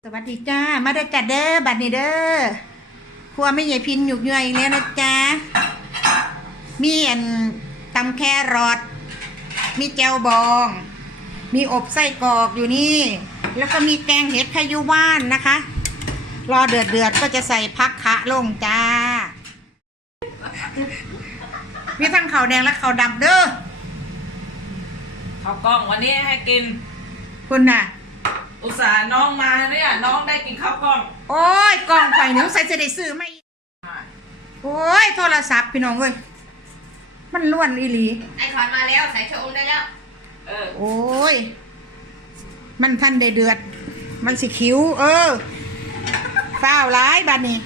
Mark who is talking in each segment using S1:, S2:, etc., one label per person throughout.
S1: สวัสดีจ้ามาเด้อจัดเด้อบัดนี้เด้อครัวไม่ใหญ่พินหยุกย่อยแล้วนะจ๊ะมีตำแครอทมีแจวบองมีอบไส้กรอกอยู่นี่แล้วก็มีแกงเห็ดพายุว่านนะคะรอเดือดก็จะใส่พักคะลงจ้ามีทั้งข้าวแดงและข้าวดำเด้อ
S2: ข้าวกล้องวันนี้ให้กิน
S1: คุณน่ะ
S2: อุตส่าห์น้องมาเนี่ยน้องได้กินข้าวกล้อง
S1: โอ้ยกล่องไฟหนึ่งใส่จะได้ซื้อไหมโอ้ยโทรศัพท์พี่น้องเอ้ยมันล้วนอีหลี
S3: ไอคอนมาแล้วใส่ชะอมได้แล้ว
S1: โอ้ยมันพันได้เดือดมันสิคิ้วฝ้าวร้ายบัดนี้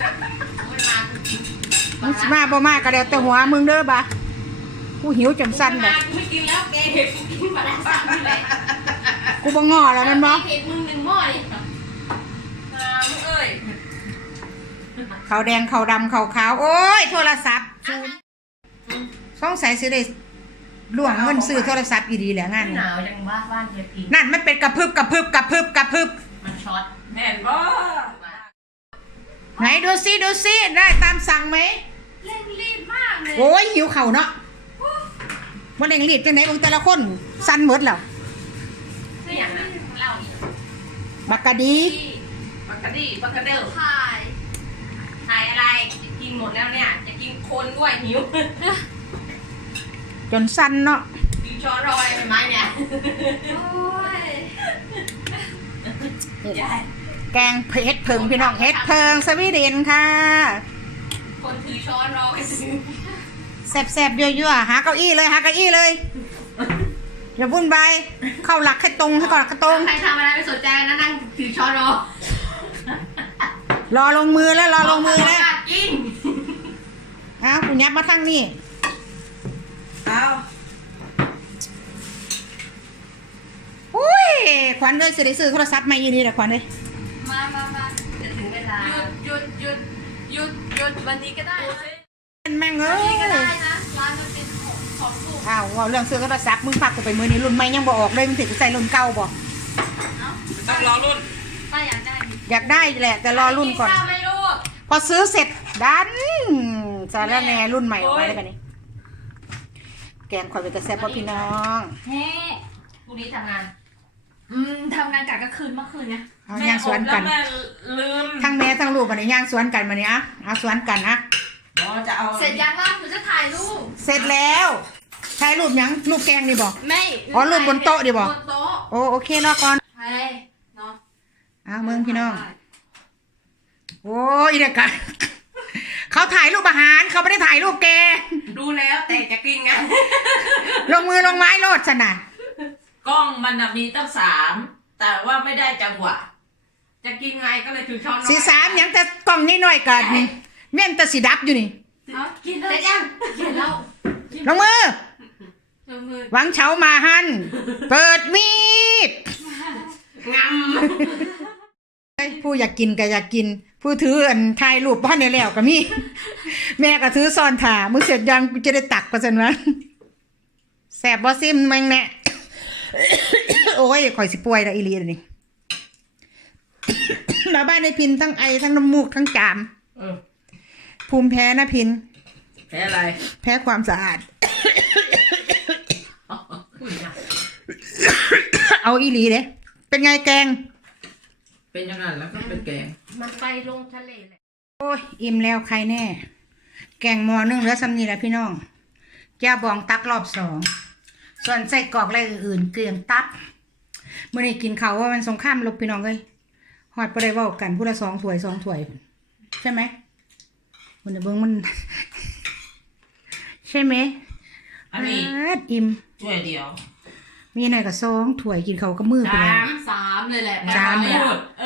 S1: มันมาบ่มากก็แล้วแต่หัวมึงเด้อบ่กูหิวจนสั่นบ่
S3: กูไม่กินแล้วแกเห็ดกูกินมาแล้วสั่งเลย
S1: กูบ่ง้อแล้วมันบ่
S3: เห็ดมึง1 หม้อนี่มึงเอ้ย
S1: ขาวแดงขาวดำขาวขาวโอ้ยโทรศัพท์สงสัยสิได้ล่วงเงินซื้อโทรศัพท์อีดีแหละงาน
S3: หนาวจังบ้านเลยพี่
S1: นั่นมันเป็นกระพึบ
S3: มันช็อต
S2: แม่นบ่
S1: ไหนดูซิได้ตามสั่งไหม
S3: เร่งรีบมากเลย
S1: โอ้ยหิวเข่าเนาะวันเร่งรีบจังไหนแต่ละคนสั่นหมดแล้ว
S3: นี่อย่างนั้นเล่าอีก
S1: บักกะดี
S2: บักกะดีบักกะเด้อ
S3: ถ่ายอะไรจะกินหมดแล้วเนี่ยจะกินคนด้วยหิว
S1: จนสั่นเนาะ
S3: กินช้อนรอยเป็นไหมเนี่ยโอ้ย
S1: แกงเห็ดเพิงพี่น้องเห็ดเพิงสวีเดนค่ะ
S3: คนถือช้อนรอ
S1: แซ่บๆยั่วๆหาเก้าอี้เลยอย่าวุ่นวายเข้าหลักให้ตรงให้ก่อนกระตรง
S3: ใครทำอะไรไม่สนใจนะนั่งถือช้อน
S1: รอลงมือแล้ว
S3: กิน
S1: อ้าวคุณยับมาทั้งนี่
S2: เอา
S1: อุ้ยขวัญเลยสิได้ซื้อโทรศัพท์ใหม่ยีนี่แหละขวัญเลย
S3: มาจะถึงเวลาหยุดวันนี้ก็ได้
S1: แม่งเอ้ย
S3: ก็ได้นะร้านมันเป็นของถูก
S1: อ้าวว่าเรื่องซื้อโทรศัพท์มึงพักกูไปมือนี้รุ่นใหม่ยังบ่ออกเลยมึงถึงใส่รุ่นเก่าบ่
S2: ต้องรอรุ่น
S3: ป้าอยาก
S1: ได้แหละแต่รอรุ่นก่อนพอซื้อเสร็จดันสารแหน่รุ่นใหม่ออกมาได้ปะนี่แกงข่อยเป็นตะแซ่บป่ะพี่น้อง
S3: เฮ้พรุ่งนี้ทำงานกะกลางคืนเมื่อคืนเนี่ย
S1: ย่างสวนกันทั้งแม่ทั้งลูกวันนี้ย่างสวนกันวันนี้เอาสวนกัน
S2: จะเอา
S3: เสร็จยังล่ะหนูจะถ่ายรูป
S1: เสร็จแล้วถ่ายรูปยังรูปแกงนี่บอก
S3: ไม่
S1: รูปบนโต๊ะดิบอก
S3: บนโต๊ะ
S1: โอเครอก่อน
S3: เนาะ
S1: เมืองพี่น้องโอ้ยเด็กกันเขาถ่ายรูปอาหารเขาไม่ได้ถ่ายรูปแก
S3: ดูแล้วแต่จะกินไง
S1: ลงมือลงไม้โลดสนะ
S2: กล้องมันมีตั้ง3แต่ว่าไม่ได้จังหวะจะกินไงก็เลยถือช้อน
S1: 3ยังแต่กล้องนี่หน่อยกันเมี่ยนแต่สีดับอยู่นี่
S3: กินแล้วยังกินแล้ว
S1: ลงมือหวังเฉามาหันเปิดมีด
S3: ง
S1: ำผู้อยากกินก็อยากกินผู้ถือถ่ายรูปบ้านในแล้วก็มีแม่ก็ถือซ่อนถ่ามึงเสร็จยังกูจะได้ตักก็สันวะแสบบ่ซิมแมงแน่โอ้ยข่อยสิป่วยแล้วอีหลีนี่มาบ้านในพินทั้งไอทั้งน้ำมูกทั้งจามภูมิแพ้นะพิน
S2: แพ้อะไร
S1: แพ้ความสะอาดเอาอีหลีเด้เป็นไงแกง
S2: เป็นยังไงแล้วก็เป็นแกง
S3: มันไปลงทะเลเลย
S1: โอ้ยอิ่มแล้วใครแน่แกงหม้อนึ่งเหลือซ้ำนี่แหละพี่น้องแจ่วบองตักรอบ2ส่วนไส้กรอกอะไรอื่นเกลือตับเมื่อนี้กินเขาว่ามันสงครามลบพี่น้องเลยหอดไปได้ว่ากันพูดละ2 ถ้วยใช่ไหมมันจะเบิ้งมันใช่ไหม
S2: อันนี้
S1: อิ่ม
S2: ถ้วยเดียว
S1: มีหน่อยกับ2 ถ้วยกินเขาก็มือไปแล้ว
S3: 3เลยแหละ
S1: 3เลย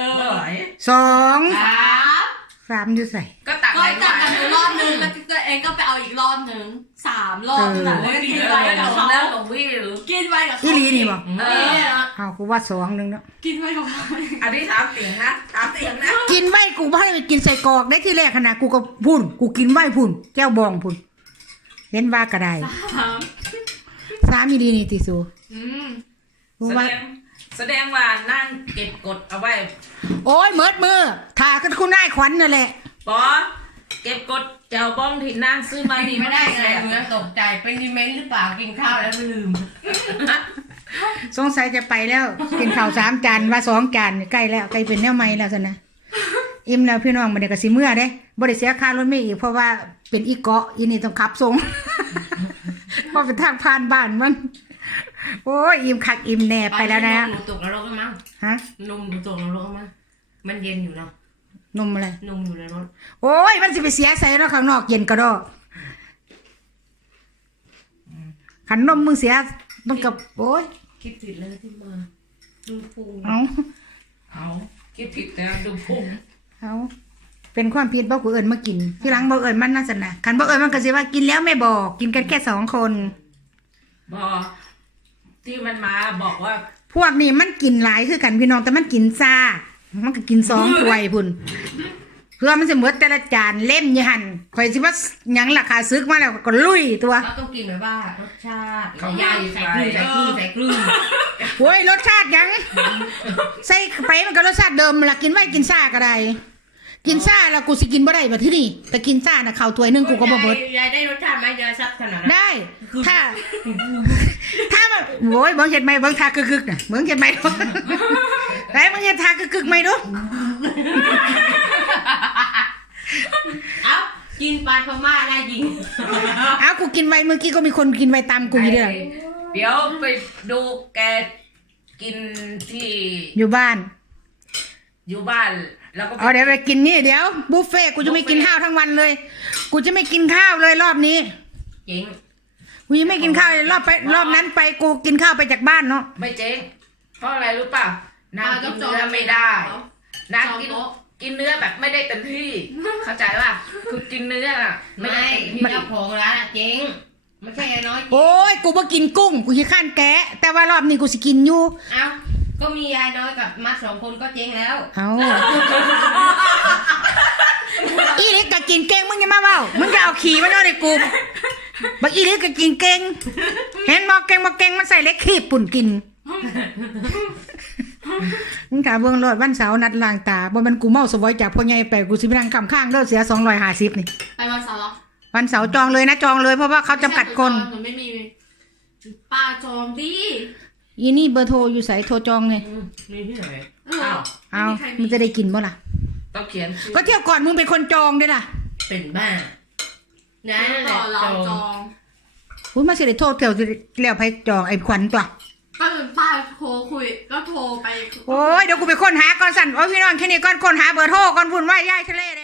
S1: 2 3อยู่ใส่
S3: ก็ตักกันรอบนึงแล้วตัวเองก็ไปเอาอีกรอบนึง3 รอบนั่นแหละกินไปกับเขาแล้วของวิวกินไปกับ
S1: อีลีนี่บอกเอากูว่า2นึงเนาะ
S3: กินไปกับเขา
S2: อันนี้3 เสียงนะ
S1: กินไว้กูให้ไปกินใส่กรอกได้ที่แรกขนาดกูก็พุ่นกูกินไว้พุ่นแก้วบองพุ่นเล่นว่าก็ได้3มีดีนี่ติสูว่า
S2: แสดงว่านั่งเก็บกดเอาไว้
S1: โอ้ยเมิดมือถ่ากันคุณนายขวัญนั่นแหละ
S2: ปอเก็บกดแจวบ้องที่นั่งซื้อมานี่
S4: ไม่ได้ไง
S2: แซ่บ
S4: เนื้อตกใจเป็นดิเมนหรือเปล่ากินข้าวแล้วไม่ลืม
S1: สงสัยจะไปแล้วกินข้าว3 จานว่า2 จานใกล้แล้วใกล้เป็นแนวใหม่แล้วซะนะอิ่มแล้วพี่น้องบ่ได้ก็สิเมื่อเด้บ่ได้เสียค่ารถเมล์อีกเพราะว่าเป็นอีเกาะอีนี่ต้องขับส่ง เพราะเป็นทางผ่านบ้านมันโอ้ยอิ่มคักอิ่มแน่ไปแล้วนะ
S4: หนูตกนรกกันมั้ง
S1: ฮะ
S4: นมหนูตกนรกกันมั้งมันเย็นอยู่เนาะ
S1: นมอะไร
S4: นมอยู่ในรถ
S1: โอ้ยมันสิไปเสียใส่แล้วข้างนอกเย็นก็ดอกขันนมมึงเสียต้องกับโอ้ย
S4: คิดผิดเลยที่มาดูพุง
S1: เอา
S2: เอาคิดผิดแล้วดูพุ่ง
S1: เอาเป็นความผิดบ่กูเอิญมากินที่หลังบ่เอิญมันน่าสนะขันบ่เอิญมันก็สิว่ากินแล้วไม่บอกกินกันแค่2 คน
S2: บอที่มันมาบอกว่า
S1: พวกนี้มันกินหลายคือกันพี่น้องแต่มันกินซ่ามันก็กิน2 ถ้วยพุ่นเพื่อมันจะหมดแต่ละจานเล่มอยู่หั่นข่อยสิว่าหยังราคาซึกมาแล้วก็ลุยตัว
S4: เราต้องกินแบบว่ารสชาติยายใส่กลืนใส่กลืนใส่กลืน
S1: โอ้ยรสชาติหยังใส่ไปมันก็รสชาติเดิมล่ะกินไว้กินซ่าก็ได้กินซ่าแล้วกูสิกินบ่ได้บัดทีนี้แต่กินซ่าน่ะข้าวถ้วยนึงกูก็บ่เบิด
S4: ยายได้รสชาติไหมยายซับขนาดนั้น
S1: ได้ ถ้ามันโว้ยเบิ่งเฮ็ดไหมเบิ่งทากึกๆน่ะเบิ่งเฮ็ดไหมดูไหนมึงเฮ็ดทากึกๆไหมดู
S4: เอ้ากินปลาพม่าได้ยิง
S1: เอากูกินไว้เมื่อกี้ก็มีคนกินไว้ตามกูอยู่เด้อ
S2: เดี๋ยวไปดูแกกินที่
S1: อยู่บ้าน
S2: อยู่บ้านแล้วก็
S1: เอาเดี๋ยวไปกินนี่เดี๋ยวบุฟเฟ่ต์กูจะไม่กินข้าวทั้งวันเลย กูจะไม่กินข้าวเลยรอบนี้
S4: จริง
S1: กูยังไม่กินข้าวเลยรอบนั้นไปกูกินข้าวไปจากบ้านเนาะ
S2: ไม่เจ๊งเพราะอะไรรู้ป่ะนางกินเนื้อไม่ได้นางกินเนื้อแบบไม่ได้เต็มที่ เข้าใจป่ะคือกินเนื้ออะไม่
S4: ไม่
S2: ได้เต็มที่
S4: เจ้าของร้านจริงไม่ใช่ยายน้อย
S1: โอ้ยกูบ่กินกุ้งกูขี้ข้านแกะแต่ว่ารอบนี้กูสิกินอยู่
S4: เอ้าก็มียายน้อยกับมัด2 คนก็เจ๊งแล้ว
S1: เอา อีเล็กก็กินเก่งมึงอย่ามาเว้ามึงจะเอาขี่มาเนาะในกูบักอีเล็กก็กินเก่งเห็นบ่เก่งมันใส่เล็กขี้ปุ่นกินมึงถามเบิ่งรถวันเสาร์นัดล้างตาบ่แม่นกูเมาสวอยจากพ่อใหญ่ไปกูสิไปนั่งข้างๆเด้อเสีย250นี่
S3: ไปวันเสาร์เหรอ
S1: วันเสาร์จองเลยนะจองเลยเพราะว่าเขาจำกัดคน
S3: มันไม่มีป้าจองดิ
S1: อีนี่เบอร์โทรอยู่ไสโทรจองไง
S4: มีที่ไหน
S2: อ้าว
S1: เอา
S3: ไม่มีใคร
S1: มันจะได้กินบ่ล่ะ
S2: ต้องเขียนชื่อ
S1: ก็เที่ยวก่อนมึงเป็นคนจองด้วยล่ะ
S4: เป็นบ้านะนั่นแห
S3: ต่
S4: ละ
S3: อเราจอง
S1: อุ้ยมาสิได้โทรเที่ยวสิแล้วไปจองไอ้ขวัญตัว
S3: ก็เป็นป้าโทรคุยก็โทรไป
S1: โอ้ยเดี๋ยวกูไปค้นหาก่อนสั่นโอ้ยพี่น้องแค่นี้ก่อนค้นหาเบอร์โทรก่อนวุ่นวายย่ายทะเลเลย